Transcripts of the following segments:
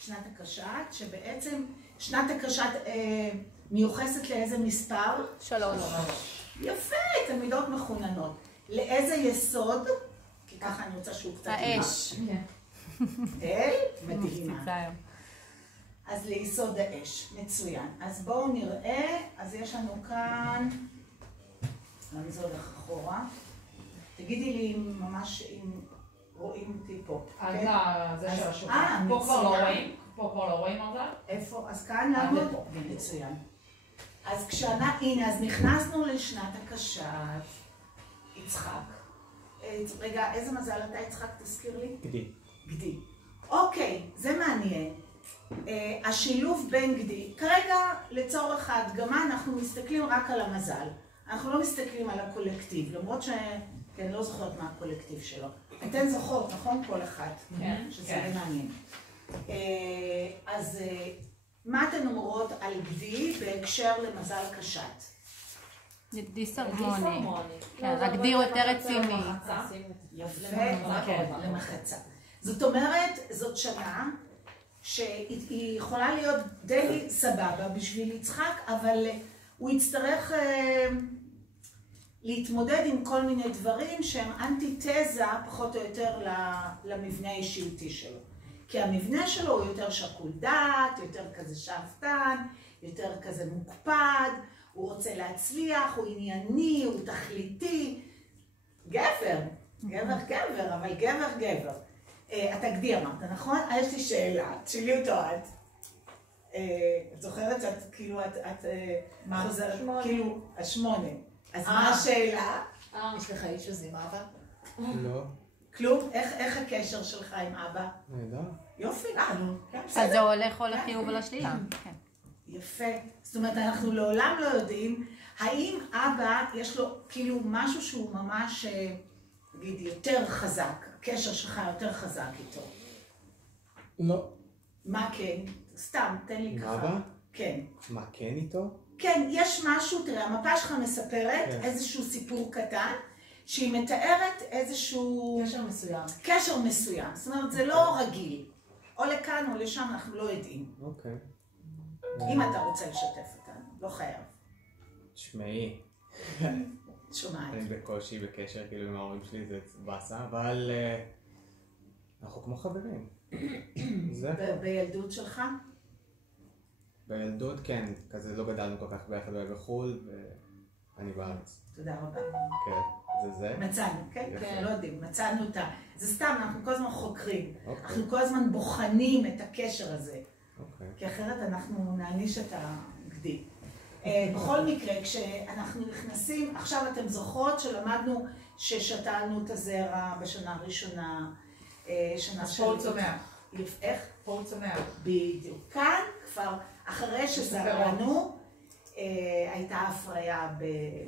שנת הקשת, שבעצם שנת הקשת מיוחסת לאיזה מספר? 3. יפה, תלמידות מחוננות. לאיזה יסוד? כי ככה אני רוצה שהוא קצת... האש. מדהימה. אז ליסוד האש, מצוין. אז בואו נראה, אז יש לנו כאן, למה זה הולך אחורה? תגידי לי ממש אם רואים אותי פה. זה של השורה. פה כבר לא רואים? פה כבר לא רואים על זה? איפה? אז כאן למה? מצוין. אז הנה, אז נכנסנו לשנת הקשת, יצחק. רגע, איזה מזל אתה יצחק, תזכיר לי? גדי. גדי. אוקיי, זה מעניין. השילוב בין גדי, כרגע לצורך ההדגמה אנחנו מסתכלים רק על המזל. אנחנו לא מסתכלים על הקולקטיב, למרות שאני לא זוכרת מה הקולקטיב שלו. אתן זוכרות, נכון? כל אחד. כן. שזה מעניין. אז מה אתן אומרות על גדי בהקשר למזל קשת? דיסהרמוני. כן, הגדי הוא יותר רציני. יפה, למחצה. זאת אומרת, זאת שנה שהיא יכולה להיות די סבבה בשביל יצחק, אבל הוא יצטרך להתמודד עם כל מיני דברים שהם אנטיתזה פחות או יותר למבנה האישיותי שלו. כי המבנה שלו הוא יותר שקול דעת, יותר כזה שאפתן, יותר כזה מוקפד, הוא רוצה להצליח, הוא ענייני, הוא תכליתי. גבר, אבל גבר. אתה גדי אמרת, נכון? יש לי שאלה, תשאלי אותו את. את זוכרת שאת כאילו, את חוזרת, כאילו, 8. אז מה השאלה? יש לך איש הזה עם אבא? לא. כלום? איך הקשר שלך עם אבא? נהדר. יופי, אז זה הולך או לחיוב או לשלילה. יפה. זאת אומרת, אנחנו לעולם לא יודעים האם אבא יש לו כאילו משהו שהוא ממש, נגיד, יותר חזק, הקשר שלך יותר חזק איתו. לא. מה כן? סתם, תן לי ככה. אבא? כן. מה כן איתו? כן, יש משהו, תראה, המפה שלך מספרת איזשהו סיפור קטן, שהיא מתארת איזשהו... קשר מסוים. זאת אומרת, זה לא רגיל. או לכאן או לשם, אנחנו לא יודעים. אוקיי. אם אתה רוצה לשתף אותנו, לא חייב. תשמעי. שומעת. אני בקושי בקשר כאילו עם ההורים שלי, זה באסה, אבל אנחנו כמו חברים. בילדות שלך? בילדות כן, כזה לא גדלנו כל כך ביחד בחו"ל, ואני בארץ. תודה רבה. כן, זה. מצאנו, כן? כן, לא יודעים, מצאנו אותה. זה סתם, אנחנו כל הזמן חוקרים. אנחנו כל הזמן בוחנים את הקשר הזה. כי אחרת אנחנו נעניש את הגדי. בכל מקרה, כשאנחנו נכנסים, עכשיו אתם זוכרות שלמדנו ששתלנו את הזרע בשנה הראשונה, שנה של... פול צומח. איך? פול צומח. בדיוק. כאן כבר, אחרי שזרענו, הייתה הפריה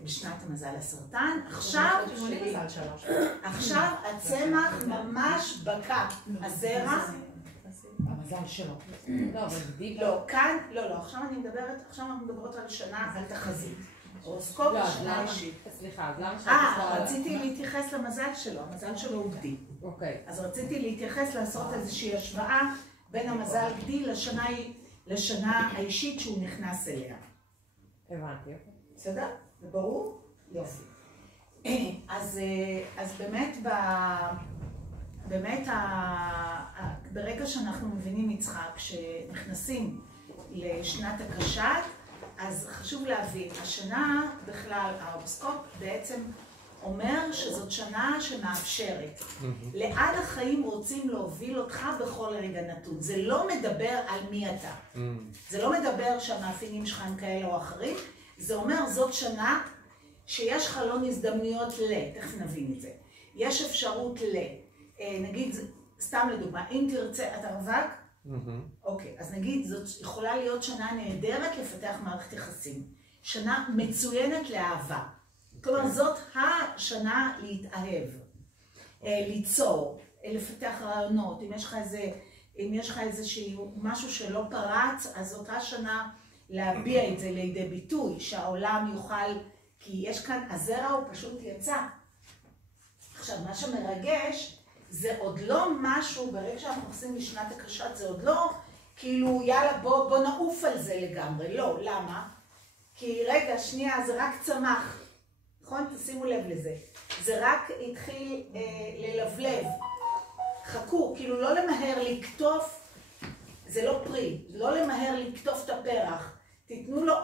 בשנת המזל הסרטן. עכשיו הצמח ממש בקע. הזרע... המזל שלו. לא, אבל גדי... לא, כאן, לא, עכשיו אנחנו מדברות על שנה, על תחזית. הורוסקופ שנה אישית. סליחה, אז למה רציתי להתייחס למזל שלו, המזל שלו הוא גדי. אוקיי. אז רציתי להתייחס, לעשות איזושהי השוואה בין המזל גדי לשנה האישית שהוא נכנס אליה. הבנתי. בסדר? זה ברור? יופי. אז באמת ברגע שאנחנו מבינים יצחק שנכנסים לשנת הקשת, אז חשוב להבין, השנה בכלל, ההורוסקופ בעצם אומר שזאת שנה שמאפשרת. לאן החיים רוצים להוביל אותך בכל רגע נתון. זה לא מדבר על מי אתה. זה לא מדבר שהמאפיינים שלך הם כאלה או אחרים. זה אומר זאת שנה שיש חלון הזדמנויות תכף נבין את זה. יש אפשרות נגיד, סתם לדוגמה, אם תרצה, אתה רווק? אוקיי, אז נגיד, זאת יכולה להיות שנה נהדרת לפתח מערכת יחסים. שנה מצוינת לאהבה. כלומר, זאת השנה להתאהב, ליצור, לפתח רעיונות. אם יש לך איזשהו משהו שלא פרץ, אז זאת השנה להביע את זה לידי ביטוי, שהעולם יוכל, כי יש כאן, הזרע הוא פשוט יצא. עכשיו, מה שמרגש, זה עוד לא משהו, ברגע שאנחנו עושים לשנת הקשת, זה עוד לא כאילו יאללה בוא נעוף על זה לגמרי. לא, למה? כי רגע, שנייה, זה רק צמח. נכון? תשימו לב לזה. זה רק התחיל ללבלב. חכו, כאילו לא למהר לקטוף, זה לא פרי, לא למהר לקטוף את הפרח. תיתנו לו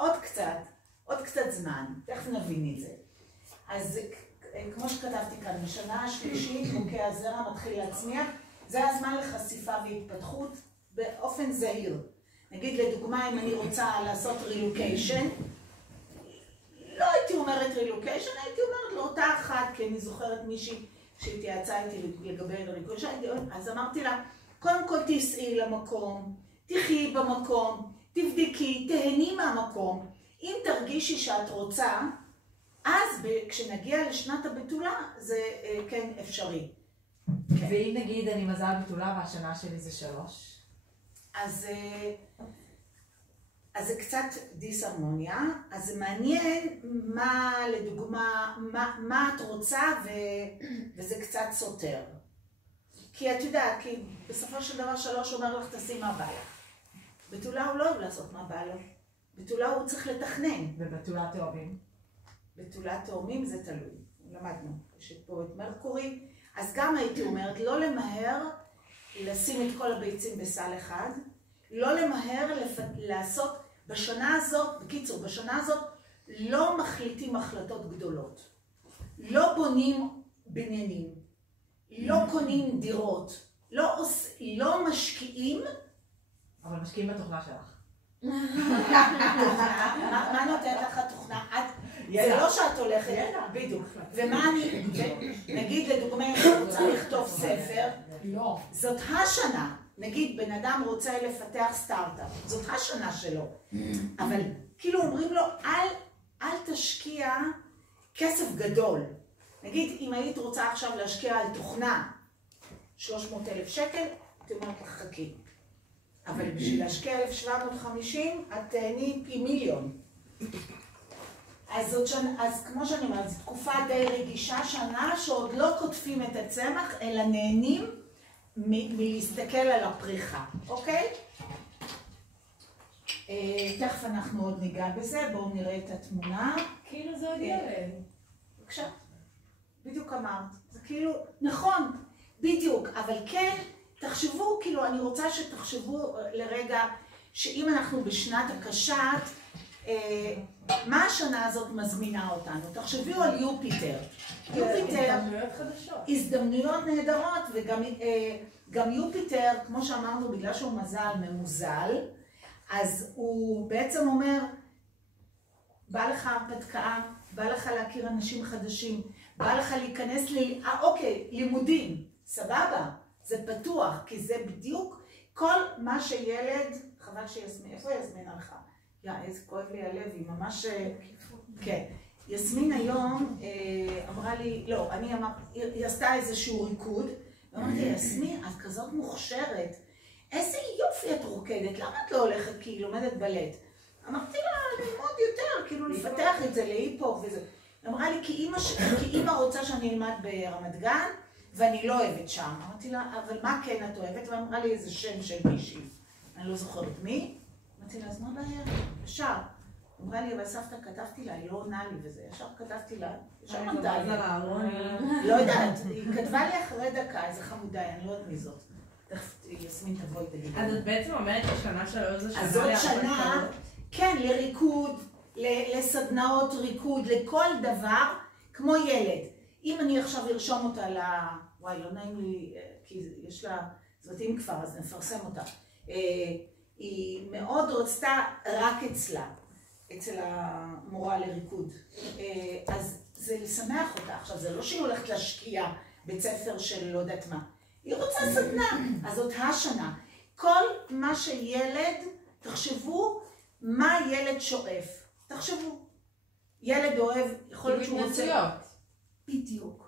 עוד קצת זמן. תכף נבין את זה. אז כמו שכתבתי כאן, בשנה השלישית חוקי הזרע מתחיל להצמיח, זה הזמן לחשיפה והתפתחות באופן זהיר. נגיד לדוגמה, אם אני רוצה לעשות רילוקיישן, לא הייתי אומרת רילוקיישן, הייתי אומרת לאותה אחת, כי אני זוכרת מישהי שהתייעצה איתי לגבי רילוקיישן, אז אמרתי לה, קודם כל תיסעי למקום, תחיי במקום, תבדקי, תהני מהמקום. אם תרגישי שאת רוצה, אז כשנגיע לשנת הבתולה זה כן אפשרי. ואם נגיד אני מזל בתולה והשנה שלי זה 3? אז זה קצת דיסהרמוניה, אז זה מעניין מה, לדוגמה, מה את רוצה וזה קצת סותר. כי את יודעת, כי בסופו של דבר 3 אומר לך תעשי מה בא לך. בתולה הוא לא אוהב לעשות מה בא לו. בתולה הוא צריך לתכנן. ובתולה תאומים? בתולה תאומים זה תלוי. למדנו, יש פה את מרקורי. אז גם הייתי אומרת, לא למהר לשים את כל הביצים בסל אחד, לא למהר לעשות בשנה הזאת, בקיצור, בשנה הזאת לא מחליטים החלטות גדולות. לא בונים בניינים, לא קונים דירות, לא משקיעים. אבל משקיעים בתוכנה שלך. מה נותנת לך התוכנה? זה לא שאת הולכת, בדיוק. ומה אני, נגיד לדוגמה, אני רוצה לכתוב ספר, זאת השנה. נגיד בן אדם רוצה לפתח סטארט-אפ, זאת השנה שלו. אבל כאילו אומרים לו, אל תשקיע כסף גדול. נגיד אם היית רוצה עכשיו להשקיע על תוכנה 300,000 שקל, את אומרת לך חכי. אבל בשביל להשקיע 1,750, את תהני פי מיליון. אז כמו שאני אומרת, זו תקופה די רגישה, שנה שעוד לא קוטפים את הצמח, אלא נהנים מלהסתכל על הפריחה, אוקיי? תכף אנחנו עוד ניגע בזה, בואו נראה את התמונה. כאילו זה עוד ילד. בבקשה, בדיוק אמרת. זה כאילו, נכון, בדיוק, אבל כן, תחשבו, כאילו, אני רוצה שתחשבו לרגע, שאם אנחנו בשנת הקשת, מה השנה הזאת מזמינה אותנו? תחשבו על יופיטר. יופיטר, הזדמנויות נהדרות, וגם יופיטר, כמו שאמרנו, בגלל שהוא מזל ממוזל, אז הוא בעצם אומר, בא לך הרפתקה, בא לך להכיר אנשים חדשים, בא לך להיכנס אוקיי, לימודים, סבבה, זה פתוח, כי זה בדיוק כל מה שילד, חבל שיסמין, איפה יסמין הלכה? איזה כואב לי הלב, היא ממש, כן. יסמין היום אמרה לי, לא, היא עשתה איזשהו ריקוד, ואמרתי, יסמין, את כזאת מוכשרת, איזה יופי את רוקדת, למה את לא הולכת כי היא לומדת בלט? אמרתי לה, ללמוד יותר, כאילו לפתח את זה להיפ-הופ וזה. אמרה לי, כי אמא רוצה שאני אלמד ברמת גן, ואני לא אוהבת שם. אמרתי לה, אבל מה כן את אוהבת? ואמרה לי איזה שם של מישהי. אני לא זוכרת מי. אמרתי לה, אז מה בעיה? ישר. אמרה לי, אבל סבתא כתבתי לה, היא לא עונה לי וזה. ישר כתבתי לה, ישר מנתה לי. לא יודעת, היא כתבה לי אחרי דקה, איזה חמודה, אני לא יודעת מי זאת. תכף יסמין תבואי תגיד. אז את בעצם אומרת ששנה שלו זה שנה אז זאת שנה, כן, לריקוד, לסדנאות ריקוד, לכל דבר, כמו ילד. אם אני עכשיו ארשום אותה וואי, לא נעים לי, כי יש לה צוותים כבר, אז נפרסם אותה. היא מאוד רצתה רק אצלה, אצל המורה לריקוד. אז זה לשמח אותה. עכשיו, זה לא שהיא הולכת להשקיע בית ספר של לא יודעת מה. היא רוצה סדנה, אז זאת השנה. כל מה שילד, תחשבו מה ילד שואף. תחשבו. ילד אוהב, יכול להיות שהוא רוצה... בדיוק.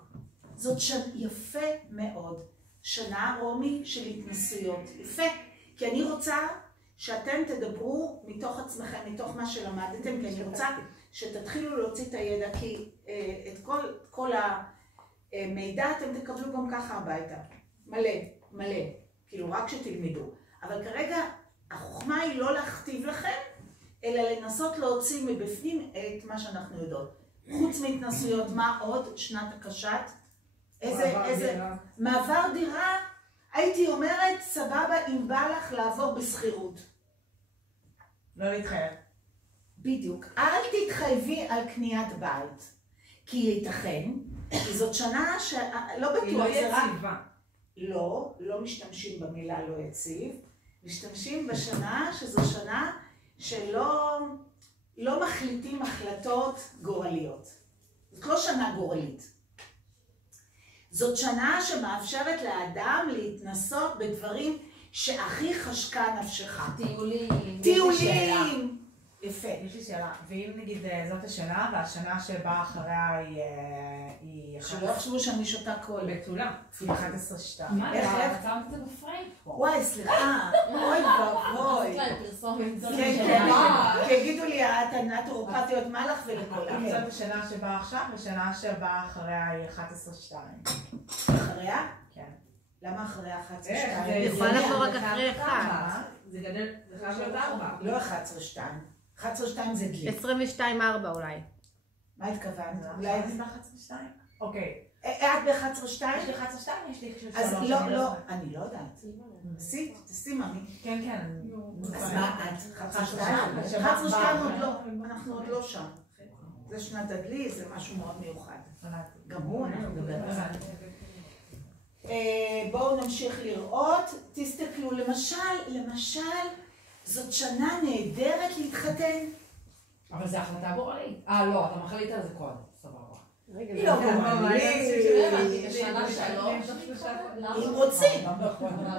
זאת שנה יפה מאוד. שנה רומי של התנסויות. יפה. כי אני רוצה שאתם תדברו מתוך עצמכם, מתוך מה שלמדתם, כי אני רוצה שתתחילו להוציא את הידע, כי את כל המידע אתם תקבלו גם ככה הביתה. מלא, מלא. כאילו רק שתלמדו. אבל כרגע החוכמה היא לא להכתיב לכם, אלא לנסות להוציא מבפנים את מה שאנחנו יודעות. חוץ מהתנסויות, מה עוד? שנת הקשת. איזה מעבר דירה, הייתי אומרת, סבבה, אם בא לך לעבור בסחירות. לא להתחייב. בדיוק. אל תתחייבי על קניית בית. כי ייתכן, כי זאת שנה שלא בטוח, היא לא יציבה. לא משתמשים במילה לא יציב, משתמשים בשנה שזו שנה שלא מחליטים החלטות גורליות. זאת לא שנה גורלית. זאת שנה שמאפשרת לאדם להתנסות בדברים שהכי חשקה נפשך. טיולים. יפה. יש לי שאלה, ואם נגיד זאת השנה, והשנה שבאה אחריה היא... שלא יחשבו שאני שותה קול. בתולה, היא 11-2. איך? מצאנו את זה בפרייד פה. וואי, סליחה. אוי ואבוי. כן, תגידו לי, התירופתיות מה לך ולכולם. זאת השנה שבאה עכשיו, ושנה שבאה אחריה היא 11-2. אחריה? כן. למה אחריה 11-2? יכולה לבוא רק אחרי אחד. זה גדל, זה חייב להיות 4. לא 11-2. 11-2 זה דלי. 22-4 אולי. מה התכוונת? אולי זה ב-11-2? אוקיי. את ב-11-2? יש לי 11-2, יש לי 3. אז לא, אני לא יודעת. עשית? תעשי ממי. כן, כן. אז מה את? 11-2? 11-2 עוד לא, אנחנו עוד לא שם. זה שנת הדלי, זה משהו מאוד מיוחד. גם הוא, אנחנו נדבר על זה. בואו נמשיך לראות, תסתכלו, למשל, זאת שנה נהדרת להתחתן. אבל זה החלטה גורלית. לא, אתה מחליט על זה קודם, סבבה. היא לא גורלית. אם רוצים.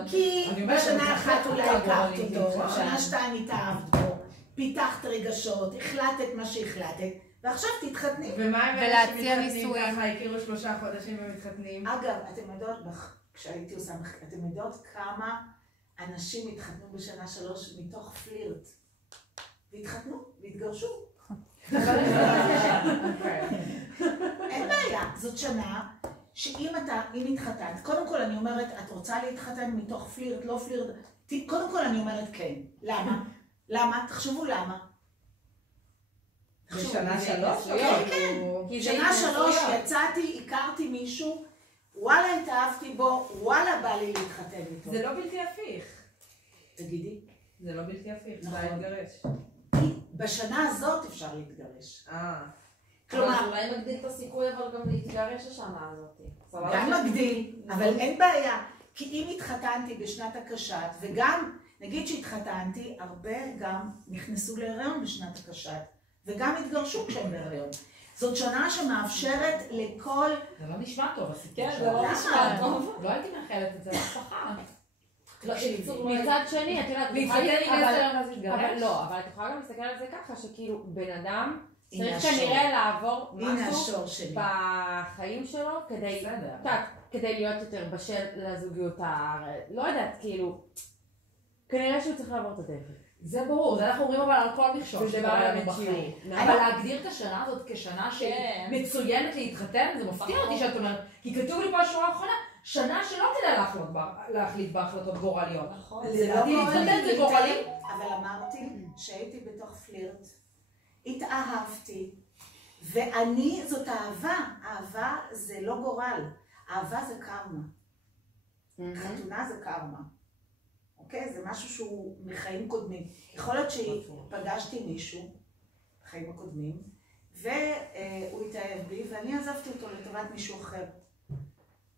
כי בשנה אחת אולי הכרת אותו, בשנה 2 התאהבת בו, פיתחת רגשות, החלטת מה שהחלטת, ועכשיו תתחתני. ומה אם ולהציע אלה שמתחתנים נישואים. ככה, הכירו 3 חודשים ומתחתנים? אגב, אתם יודעות, כשהייתי עושה, אתם יודעות כמה אנשים התחתנו בשנה 3 מתוך פלירט. והתחתנו, והתגרשו. אין בעיה, זאת שנה שאם התחתנת, קודם כל אני אומרת, את רוצה להתחתן מתוך פלירט, לא פלירט, קודם כל אני אומרת כן. למה? למה? תחשבו למה. בשנה 3? כן, כן. שנה 3 יצאתי, הכרתי מישהו, וואלה התאהבתי בו, וואלה בא לי להתחתן איתו. זה לא בלתי הפיך. תגידי. זה לא בלתי הפיך, זה נכון. להתגרש. בשנה הזאת אפשר להתגרש. כלומר, אולי מגדיל את הסיכוי אבל גם להתגרש השנה הזאת. גם מגדיל, אבל אין בעיה. כי אם התחתנתי בשנת הקשת, וגם, נגיד שהתחתנתי, הרבה גם נכנסו להיריון בשנת הקשת, וגם התגרשו כשהם בהיריון. זאת שנה שמאפשרת לכל... זה לא נשמע טוב, הסיכוי כן, שלו. זה לא נשמע טוב. לא הייתי מאחלת את זה למשפחה. תקשיבי. מצד שני, את יודעת, להתחתן עם 10 ואז להתגרש? לא, אבל את יכולה גם להסתכל על זה ככה, שכאילו בן אדם הנה צריך השור. כנראה לעבור הנה משהו השור שלי. בחיים שלו כדי להיות יותר בשל לזוגיות לא יודעת, כאילו, כנראה שהוא צריך לעבור את הדרך. זה ברור, זה אנחנו אומרים אבל על כל מכשול וזה שקורה בעיה לנו למציאות. בחיים. אבל להגדיר את השנה הזאת כשנה שהיא מצוינת להתחתן, זה מפתיע אותי שאת אומרת, כי כתוב לי פה השורה האחרונה, שנה שלא כדאי להחליט בהחלטות גורליות. נכון. זה לא להתחתן זה גורלי. אבל אמרתי שהייתי בתוך פלירט, התאהבתי, ואני, זאת אהבה. אהבה זה לא גורל, אהבה זה קרמה. חתונה זה קרמה. אוקיי? זה משהו שהוא מחיים קודמים. יכול להיות שפגשתי מישהו, בחיים הקודמים, והוא התאהב בי, ואני עזבתי אותו לטובת מישהו אחר.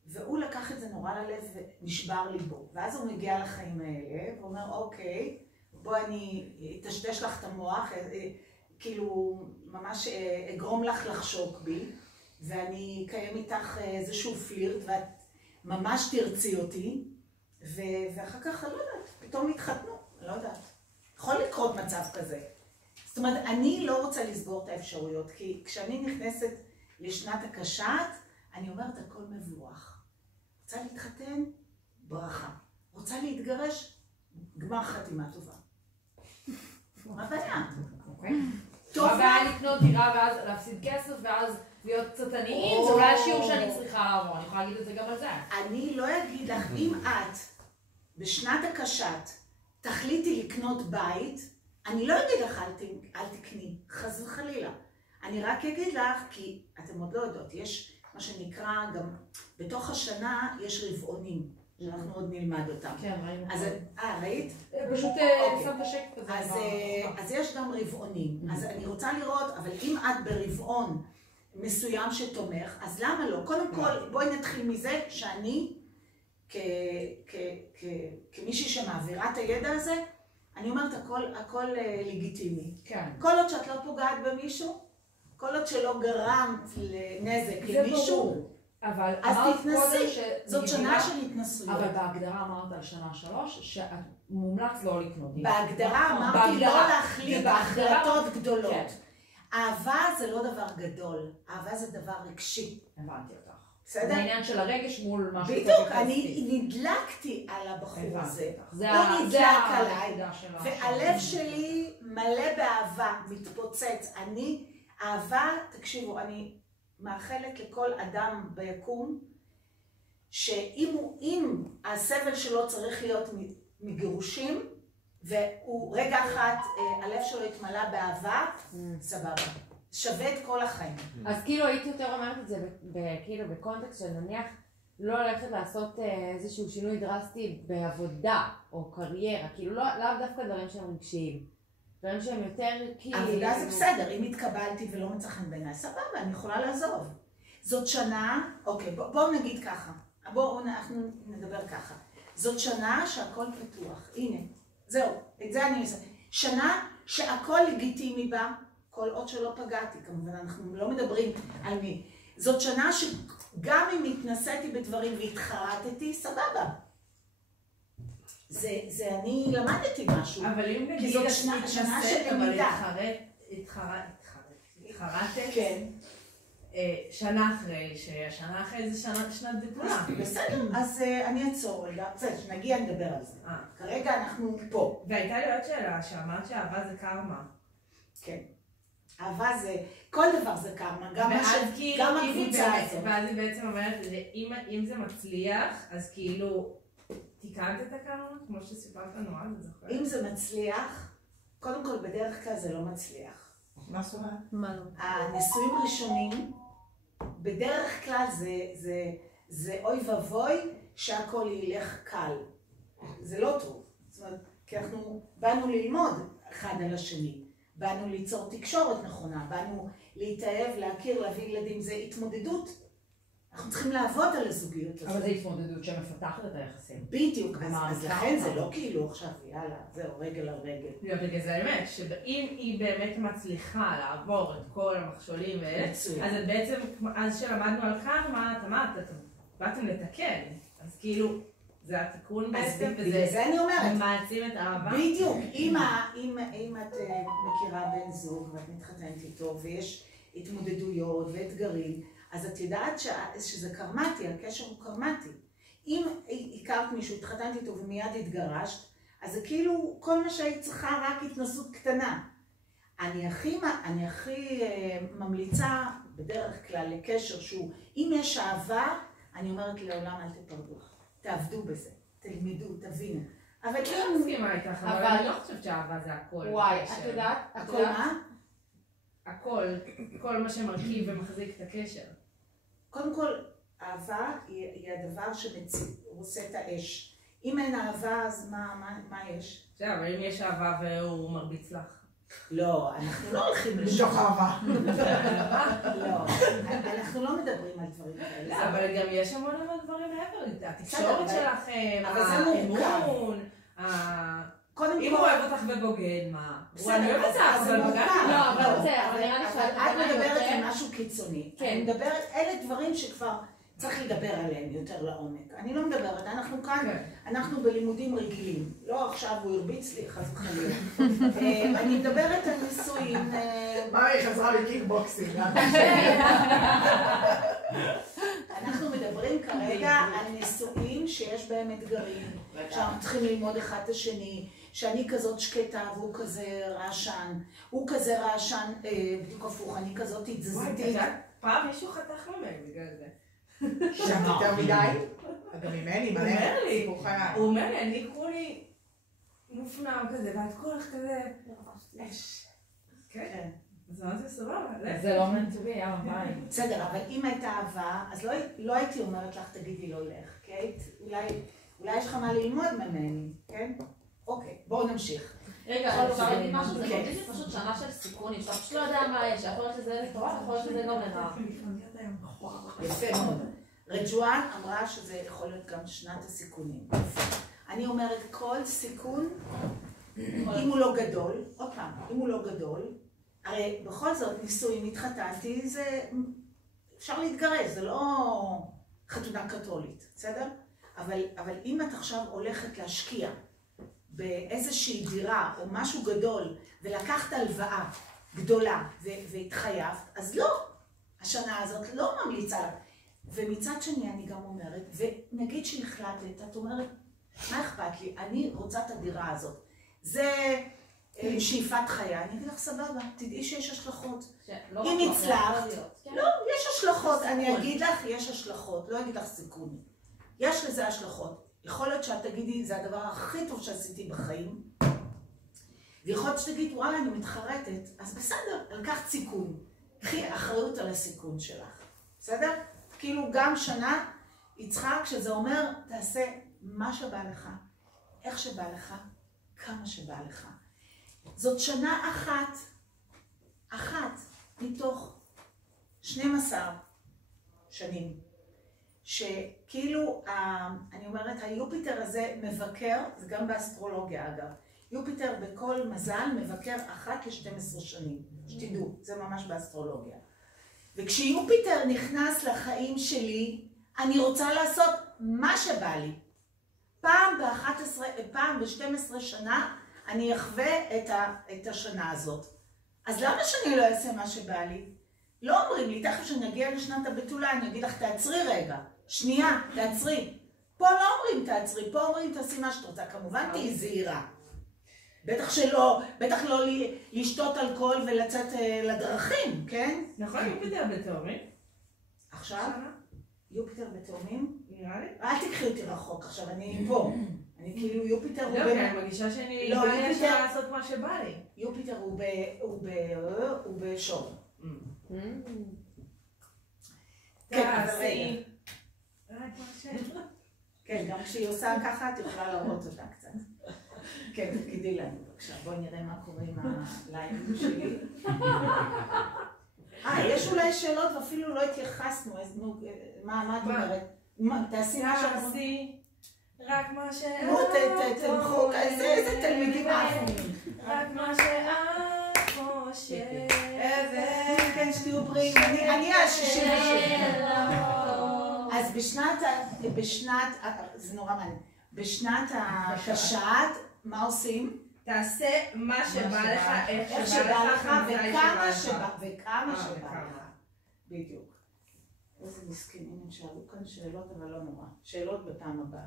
והוא לקח את זה נורא ללב ונשבר ליבו. ואז הוא מגיע לחיים האלה, ואומר, אוקיי, בוא אני אטשטש לך את המוח, כאילו ממש אגרום לך לחשוק בי, ואני אקיים איתך איזשהו פלירט, ואת ממש תרצי אותי, ואחר כך, אני לא יודעת, פתאום התחתנו, אני לא יודעת. יכול לקרות מצב כזה. זאת אומרת, אני לא רוצה לסגור את האפשרויות, כי כשאני נכנסת לשנת הקשת, אני אומרת, הכל מבורך. רוצה להתחתן? ברכה. רוצה להתגרש? גמר חתימה טובה. מה הבעיה? טוב, הבעיה לקנות דירה ואז להפסיד כסף ואז להיות קצת עניים, זה אולי השיעור שאני צריכה לעבור, אני יכולה להגיד את זה גם על זה. אני לא אגיד לך, אם את בשנת הקשת תחליטי לקנות בית, אני לא אגיד לך אל תקני, חס וחלילה. אני רק אגיד לך, כי אתם עוד לא יודעות, יש מה שנקרא גם, בתוך השנה יש רבעונים, שאנחנו עוד נלמד אותם. כן, ראינו. ראית? פשוט שם את השקט הזה. אז יש גם רבעונים. אז אני רוצה לראות, אבל אם את ברבעון מסוים שתומך, אז למה לא? קודם כל, בואי נתחיל מזה שאני, כמישהי שמעבירה את הידע הזה, אני אומרת, הכל לגיטימי. כן. כל עוד שאת לא פוגעת במישהו, כל עוד שלא גרמת לנזק למישהו, אז תתנסי. זאת שנה של התנסויות. אבל בהגדרה אמרת על שנה 3, שאת מומלץ לא לקנות. בהגדרה אמרתי לא להחליט החלטות גדולות. אהבה זה לא דבר גדול, אהבה זה דבר רגשי. הבנתי אותך. בסדר? זה העניין של הרגש מול משהו. בדיוק, אני נדלקתי על הבחור הזה. הוא נדלק עליי, והלב שלי מלא באהבה, מתפוצץ. אהבה, תקשיבו, אני מאחלת לכל אדם ביקום, שאם הסבל שלו צריך להיות מגירושים, והוא רגע אחת, הלב שלו התמלא באהבה, סבבה. שווה את כל החיים. אז כאילו הייתי יותר אומרת את זה כאילו בקונטקסט של נניח לא הולכת לעשות איזשהו שינוי דרסטי בעבודה או קריירה, כאילו לאו דווקא דברים שהם רגשיים. דברים שהם יותר כאילו... עבודה זה בסדר, אם התקבלתי ולא מצא חן בעיניי, סבבה, אני יכולה לעזוב. זאת שנה, אוקיי, בואו נגיד ככה, אנחנו נדבר ככה. זאת שנה שהכל פתוח, הנה, זהו, את זה אני עושה. שנה שהכל לגיטימי בה, כל עוד שלא פגעתי, כמובן אנחנו לא מדברים על מי. זאת שנה שגם אם התנסיתי בדברים והתחרטתי, סבבה. זה אני למדתי משהו. אבל אם נגיד את מתנסית, אבל התחרטת, כן. שנה אחרי, ששנה אחרי זה שנת בתולה. בסדר, אז אני אעצור רגע, בסדר, שנגיע נדבר על זה. כרגע אנחנו פה. והייתה לי עוד שאלה, שאמרת שאהבה זה קרמה. כן. אהבה זה, כל דבר זה קרמה, גם הקבוצה הזאת. ואז היא בעצם אומרת, אם זה מצליח, אז כאילו... תיקנת את הקרמה? כמו שסיפרת לנו אז, את זוכרת? אם זה מצליח, קודם כל בדרך כלל זה לא מצליח. מה זאת אומרת? מה לא? הנישואים ראשונים, בדרך כלל זה אוי ובוי שהכל ילך קל. זה לא טוב. זאת אומרת, כי אנחנו באנו ללמוד אחד על השני. באנו ליצור תקשורת נכונה, באנו להתאהב, להכיר, להביא ילדים. זה התמודדות. אנחנו צריכים לעבוד על הזוגיות הזאת. אבל זה התמודדות שמפתחת את היחסים. בדיוק, אז לכן זה לא כאילו עכשיו, יאללה, זהו, רגל על רגל. לא, בגלל זה האמת, שאם היא באמת מצליחה לעבור את כל המכשולים האלה, אז את בעצם, אז שלמדנו על קרמה, את אמרת, אתם באתם לתקן, אז כאילו, זה התיקון בעצם, וזה אני אומרת. מעצים את האהבה. בדיוק, אם את מכירה בן זוג ואת מתחתנת איתו, ויש התמודדויות ואתגרים, אז את יודעת שזה קרמטי, הקשר הוא קרמטי. אם הכרת מישהו, התחתנת איתו ומיד התגרשת, אז זה כאילו כל מה שהיית צריכה רק התנסות קטנה. אני הכי ממליצה בדרך כלל לקשר שהוא, אם יש אהבה, אני אומרת לעולם אל תפרדו. תעבדו בזה, תלמדו, תבינו. אבל אני לא מסכימה איתך, אבל אני לא חושבת שאהבה זה הכל. וואי, את יודעת? הכל מה? הכל, כל מה שמרכיב ומחזיק את הקשר. קודם כל, אהבה היא הדבר שעושה את האש. אם אין אהבה, אז מה יש? בסדר, אבל אם יש אהבה והוא מרביץ לך. לא, אנחנו לא הולכים לשוך אהבה. לא, אנחנו לא מדברים על דברים כאלה. אבל גם יש המון דברים מעבר, התקשורת שלכם, האמון, אם הוא אוהב אותך ובוגד, מה? אני אוהב אותך, אבל בגלל לא, אבל בסדר, נראה לי את מדברת על משהו קיצוני. אני מדברת, אלה דברים שכבר צריך לדבר עליהם יותר לעומק. אני לא מדברת, אנחנו כאן, אנחנו בלימודים רגילים. לא עכשיו הוא הרביץ לי, חס וחלילה. אני מדברת על נישואים... מה, היא חזרה לקיקבוקסינג? אנחנו מדברים כרגע על נישואים שיש בהם אתגרים, שאנחנו צריכים ללמוד אחד את השני, שאני כזאת שקטה והוא כזה רעשן, הוא כזה רעשן, בדיוק הפוך, אני כזאת התזזתית. פעם מישהו חתך ממני בגלל זה. שם יותר מדי? גם ממני, מלא סיפור חיי. הוא אומר לי, אני כולי מופנם כזה, ואת כולך כזה... כן. אז מה זה סבבה? זה לא מנטובי, יאללה, ביי. בסדר, אבל אם הייתה אהבה, אז לא הייתי אומרת לך, תגידי לא לך, כן? אולי יש לך מה ללמוד ממני, כן? אוקיי, בואו נמשיך. רגע, אפשר להגיד משהו, זה מרגיש לי פשוט שנה של סיכונים, שאתה פשוט לא יודע מה יש, יכול להיות שזה לטובה, יכול להיות שזה לא לרע. יפה מאוד. רג'ואן אמרה שזה יכול להיות גם שנת הסיכונים. אני אומרת, כל סיכון, אם הוא לא גדול, עוד פעם, אם הוא לא גדול, הרי בכל זאת נישואים התחתנתי, זה אפשר להתגרש, זה לא חתונה קתולית, בסדר? אבל אם את עכשיו הולכת להשקיע באיזושהי דירה או משהו גדול, ולקחת הלוואה גדולה והתחייבת, אז לא, השנה הזאת לא ממליצה לה. ומצד שני אני גם אומרת, ונגיד שהחלטת, את אומרת, מה אכפת לי? אני רוצה את הדירה הזאת. זה שאיפת חיי, אני אגיד לך סבבה, תדעי שיש השלכות. אם הצלחת, לא, יש השלכות, אני אגיד לך, יש השלכות, לא אגיד לך סיכון. יש לזה השלכות. יכול להיות שאת תגידי, זה הדבר הכי טוב שעשיתי בחיים, ויכול להיות שתגיד, וואלה, אני מתחרטת, אז בסדר, לקחת סיכון. קחי אחריות על הסיכון שלך. בסדר? כאילו גם שנה, יצחק, שזה אומר, תעשה מה שבא לך, איך שבא לך, כמה שבא לך. זאת שנה אחת מתוך 12 שנים, שכאילו, אני אומרת, היופיטר הזה מבקר, זה גם באסטרולוגיה אגב, יופיטר בכל מזל מבקר 1 ל-12 שנים, שתדעו, זה ממש באסטרולוגיה. וכשיופיטר נכנס לחיים שלי, אני רוצה לעשות מה שבא לי. פעם ב-12 שנה אני אחווה את השנה הזאת. אז למה שאני לא אעשה מה שבא לי? לא אומרים לי, תכף שנגיע לשנת הבתולה, אני אגיד לך, תעצרי רגע. שנייה, תעצרי. פה לא אומרים תעצרי, פה אומרים תעשי מה שאת רוצה. כמובן תהי זהירה. בטח לא לשתות אלכוהול ולצאת לדרכים, כן? נכון, יופיטר בתאומים. עכשיו? יופיטר בתאומים? נראה לי. אל תקחי אותי רחוק, עכשיו אני פה. אני כאילו יופיטר הוא לא, כי אני מרגישה שאני לא יכולה לעשות מה שבא לי. יופיטר הוא בשור. תעשי. כן, גם כשהיא עושה ככה את יכולה להראות אותה קצת. כן, תגידי לנו בבקשה, בואי נראה מה קורה עם הלייקים שלי. יש אולי שאלות ואפילו לא התייחסנו, אז נו, מה את אומרת? תעשי מה שאנחנו... תעשי רק מה שאת נו, תלכו, איזה תלמידים עפים. רק מה שאת חושבת. כן, שתהיו בריאים, אני ה-60 אז בשנת, זה נורא מעניין, בשנת הקשת, מה עושים? תעשה מה שבא לך, איך שבא לך, וכמה שבא לך. בדיוק. איזה מסכנים, הם שאלו כאן שאלות, אבל לא נורא. שאלות בפעם הבאה.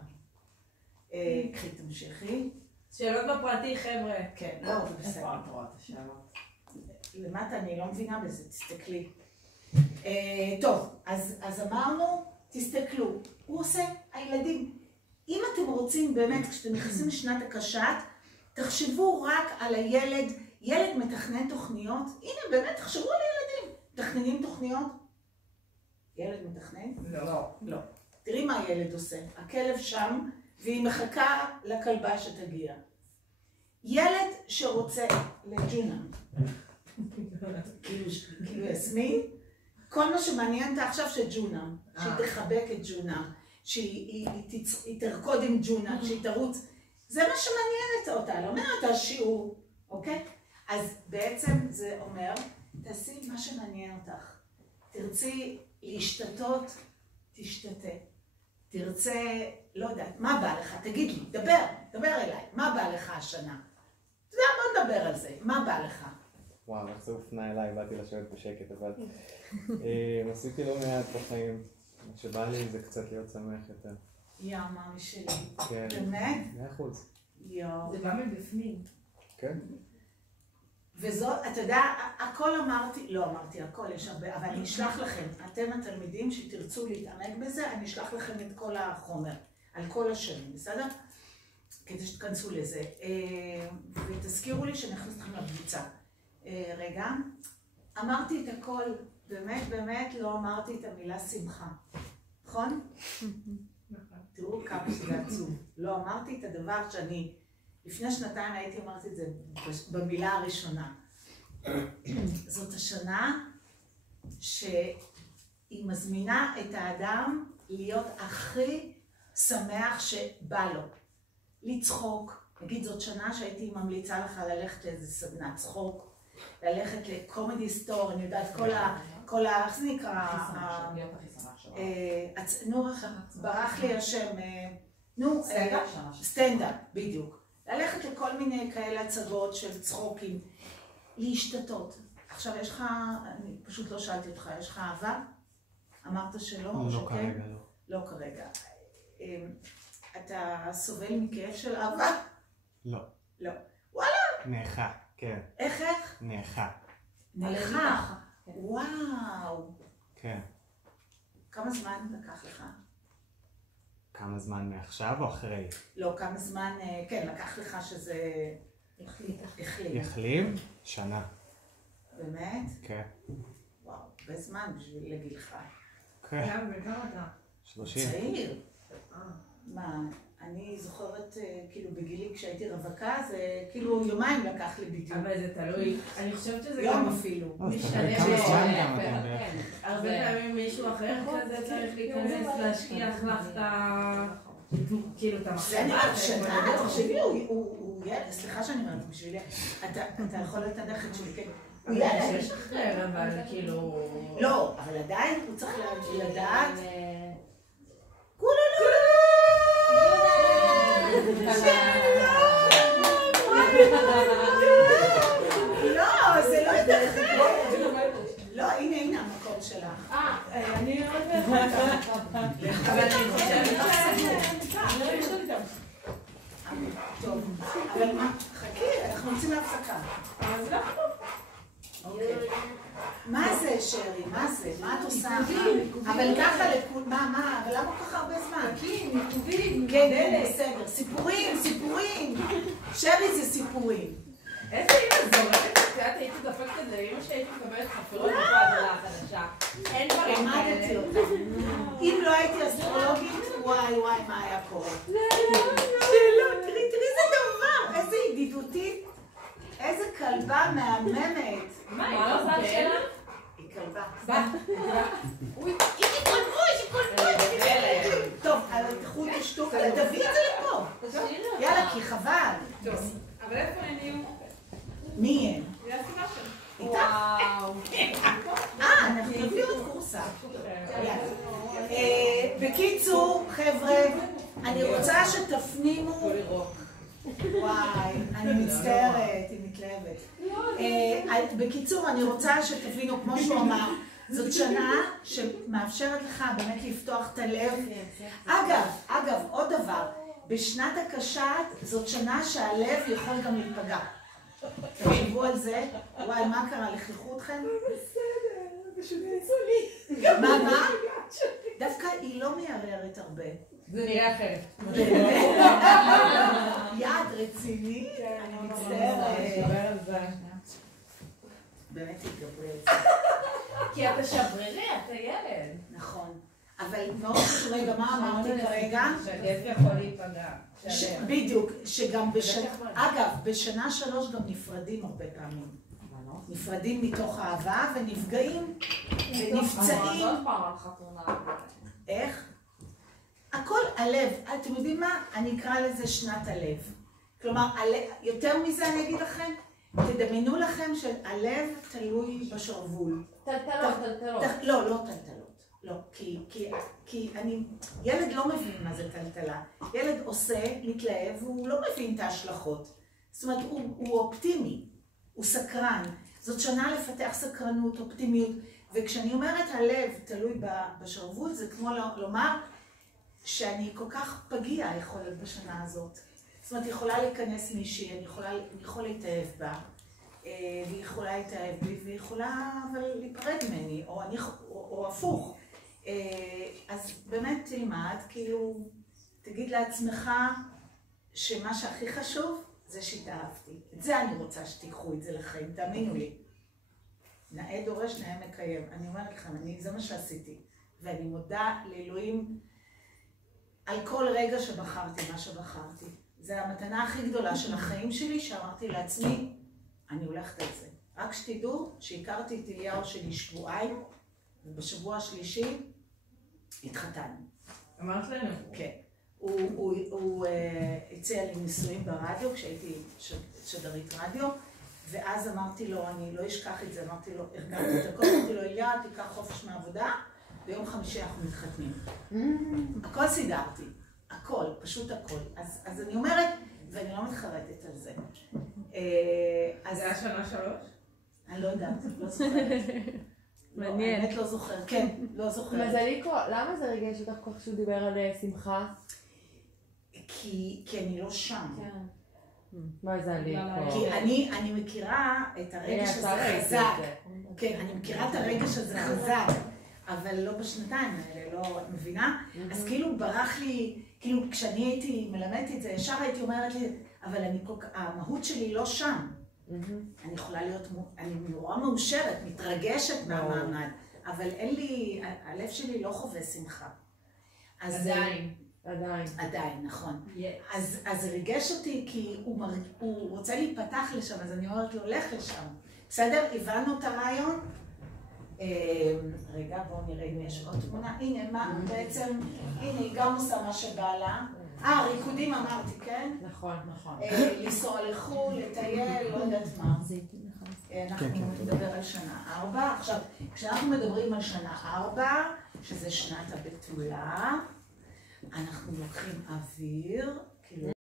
קחי, תמשיכי. שאלות בפרטי, חבר'ה. כן, לא, זה בסדר. איפה את רואה את השאלות? למטה אני לא מבינה בזה, תסתכלי. טוב, אז אמרנו, תסתכלו. הוא עושה, הילדים. אם אתם רוצים באמת, כשאתם נכנסים לשנת הקשת, תחשבו רק על הילד, ילד מתכנן תוכניות. הנה, באמת, תחשבו על ילדים. מתכננים תוכניות? ילד מתכנן? לא. לא. תראי מה הילד עושה. הכלב שם, והיא מחכה לכלבה שתגיע. ילד שרוצה לג'ונם, כאילו יסמין, כל מה שמעניין אותה עכשיו שג'ונם, שהיא תחבק את ג'ונם, שהיא תרקוד עם ג'ונם, שהיא תרוץ, זה מה שמעניין אותה, לא מעניין אותה שיעור, אוקיי? אז בעצם זה אומר, תעשי מה שמעניין אותך. תרצי להשתתות, תשתתה. תרצה, לא יודעת, מה בא לך? תגיד לי, דבר אליי, מה בא לך השנה? אתה יודע, בוא נדבר על זה, מה בא לך? וואו, איך זה הופנה אליי, באתי לשבת בשקט, אבל עשיתי לא מעט בחיים. מה שבא לי זה קצת להיות שמח יותר. יא, מאמי שלי. כן. באמת? 100%. יואו. זה בא מבפנים. כן. וזאת, אתה יודע, הכל אמרתי, לא אמרתי הכל, יש הרבה, אבל אני אשלח לכם, אתם התלמידים שתרצו להתעמק בזה, אני אשלח לכם את כל החומר, על כל השנים, בסדר? כדי שתכנסו לזה. ותזכירו לי שנכנס לכם לקבוצה. רגע, אמרתי את הכל, באמת לא אמרתי את המילה שמחה. נכון? תראו כמה שזה עצוב. לא אמרתי את הדבר שאני, לפני שנתיים הייתי אמרתי את זה במילה הראשונה. זאת השנה שהיא מזמינה את האדם להיות הכי שמח שבא לו. לצחוק. נגיד, זאת שנה שהייתי ממליצה לך ללכת לאיזה סדנת צחוק, ללכת לקומדי סטור, אני יודעת, כל ה... איך זה נקרא? נו, ברח לי השם, נו, סטנדאפ, בדיוק. ללכת לכל מיני כאלה הצגות של צחוקים, להשתתות. עכשיו, יש לך, אני פשוט לא שאלתי אותך, יש לך אהבה? אמרת שלא? לא כרגע, לא. לא כרגע. אתה סובל מכאב של אהבה? לא. לא. וואלה! נאחה, כן. איך? נאחה. נאחה? וואו. כן. כמה זמן לקח לך? כמה זמן מעכשיו או אחרי? לא, כמה זמן, כן, לקח לך שזה... החלים. יחלים? שנה. באמת? כן. וואו, הרבה זמן בשביל לגילך. כן. גם בכמה אתה? 30. צעיר. מה, אני זוכרת, כאילו בגילי כשהייתי רווקה, זה כאילו יומיים לקח לי בדיוק. אבל זה תלוי, אני חושבת שזה יום אפילו. משנה כמה זמן גם אתם כן. בערך. הרבה פעמים מישהו אחר כזה צריך להיכנס, להשכיח לך את ה... כאילו את זה אני אומרת, שנה, תחשבי, הוא ילד, סליחה שאני אומרת בשבילי, אתה יכול להיות הנכד שלי, כן. הוא ילד. שיש אחר, אבל כאילו... לא, אבל עדיין הוא צריך לדעת. לא, זה לא ייתכן. לא, הנה המקום שלך. אני עוד אבל אני חושבת טוב, אבל מה? חכי, אנחנו יוצאים להפסקה. אז לא. אוקיי. מה זה, שרי? מה זה? מה את עושה? אבל ככה מה? אבל למה כל כך הרבה זמן? עיכובים, כן, בסדר. סיפורים. שרי זה סיפורים. איזה אימא זורקת את זה, הייתי דופקת את זה, אמא שהייתי מקבלת חפירות בקואדלה החדשה. אין דברים כאלה. למדתי אותה. אם לא הייתי אסטרולוגית, וואי, מה היה קורה? שלא, תראי איזה דבר, איזה ידידותית, איזה כלבה מהממת. מה, היא לא עושה שלה? היא כלבה. טוב, תחו תשתוק, תביא את זה לפה. יאללה, כי חבל. טוב, אבל איפה הם יהיו? מי הם? זה הסיבה שלי. איתך? אנחנו נביא עוד קורסה. בקיצור, חבר'ה, אני רוצה שתפנימו... וואי, אני מצטערת, היא מתלהבת. בקיצור, אני רוצה שתבינו, כמו שהוא אמר, זאת שנה שמאפשרת לך באמת לפתוח את הלב. אגב, עוד דבר, בשנת הקשת זאת שנה שהלב יכול גם להיפגע. תחשבו על זה. וואי, מה קרה? לכלכו אתכם? בסדר, פשוט יצאו לי. מה? דווקא היא לא מייררת הרבה. זה נראה אחרת. יד רציני? אני מצטערת. באמת התגברי את זה. כי אתה שברירי, אתה ילד. נכון. אבל מאוד חשוב, רגע, מה אמרתי כרגע? שהלב יכול להיפגע. בדיוק, שגם אגב, בשנה 3 גם נפרדים הרבה פעמים. נפרדים מתוך אהבה ונפגעים ונפצעים. איך? הכל הלב. אתם יודעים מה? אני אקרא לזה שנת הלב. כלומר, יותר מזה אני אגיד לכם, תדמיינו לכם שהלב תלוי בשרוול. טלטלות. לא טלטלות. לא, כי ילד לא מבין מה זה טלטלה. ילד עושה, מתלהב, והוא לא מבין את ההשלכות. זאת אומרת, הוא אופטימי, הוא סקרן. זאת שנה לפתח סקרנות, אופטימיות. וכשאני אומרת הלב תלוי בשרוול, זה כמו לומר שאני כל כך פגיע יכול להיות בשנה הזאת. זאת אומרת, יכולה להיכנס מישהי, אני יכול להתאהב בה, והיא יכולה להתאהב בי, והיא יכולה אבל להיפרד ממני, או הפוך. אז באמת תלמד, כאילו, תגיד לעצמך שמה שהכי חשוב זה שהתאהבתי. את זה אני רוצה שתיקחו את זה לחיים, תאמינו לי. נאה דורש, נאה מקיים. אני אומרת לכם, זה מה שעשיתי. ואני מודה לאלוהים על כל רגע שבחרתי מה שבחרתי. זה המתנה הכי גדולה של החיים שלי, שאמרתי לעצמי, אני הולכת על זה. רק שתדעו שהכרתי את אליהו שלי שבועיים, ובשבוע השלישי התחתנו. אמרת לנו? כן. הוא הציע לי ניסויים ברדיו, כשהייתי שדרית רדיו, ואז אמרתי לו, אני לא אשכח את זה, אמרתי לו, הרגעתי את הכל, אמרתי לו, אליה, תיקח חופש מעבודה, ביום חמישי אנחנו מתחתנים. הכל סידרתי, הכל, פשוט הכל. אז אני אומרת, ואני לא מתחרטת על זה. זה היה שנה 3? אני לא יודעת, לא זוכרת. מעניין. האמת לא זוכרת, כן, לא זוכרת. מזליקו, למה זה ריגש אותך כל כך שהוא דיבר על שמחה? כי אני לא שם. מה זה הליקו? כי אני מכירה את הרגש הזה חזק. כן, אני מכירה את הרגש הזה חזק, אבל לא בשנתיים האלה, לא מבינה? אז כאילו ברח לי, כאילו כשאני הייתי מלמדת את זה, ישר הייתי אומרת לי, אבל המהות שלי לא שם. אני יכולה להיות, אני נורא מאושרת, מתרגשת מהמעמד, אבל אין לי, הלב שלי לא חווה שמחה. עדיין, נכון. אז זה ריגש אותי כי הוא רוצה להיפתח לשם, אז אני אומרת לו, לך לשם. בסדר? הבנו את הרעיון? רגע, בואו נראה אם יש עוד תמונה. הנה, מה בעצם, הנה, היא גם עושה מה שבא לה. ריקודים אמרתי, כן? נכון. לנסוע לחו"ל, לטייל, לא יודעת מה. אנחנו נדבר על שנה 4. עכשיו, כשאנחנו מדברים על שנה 4, שזה שנת הבתולה, אנחנו לוקחים אוויר, כאילו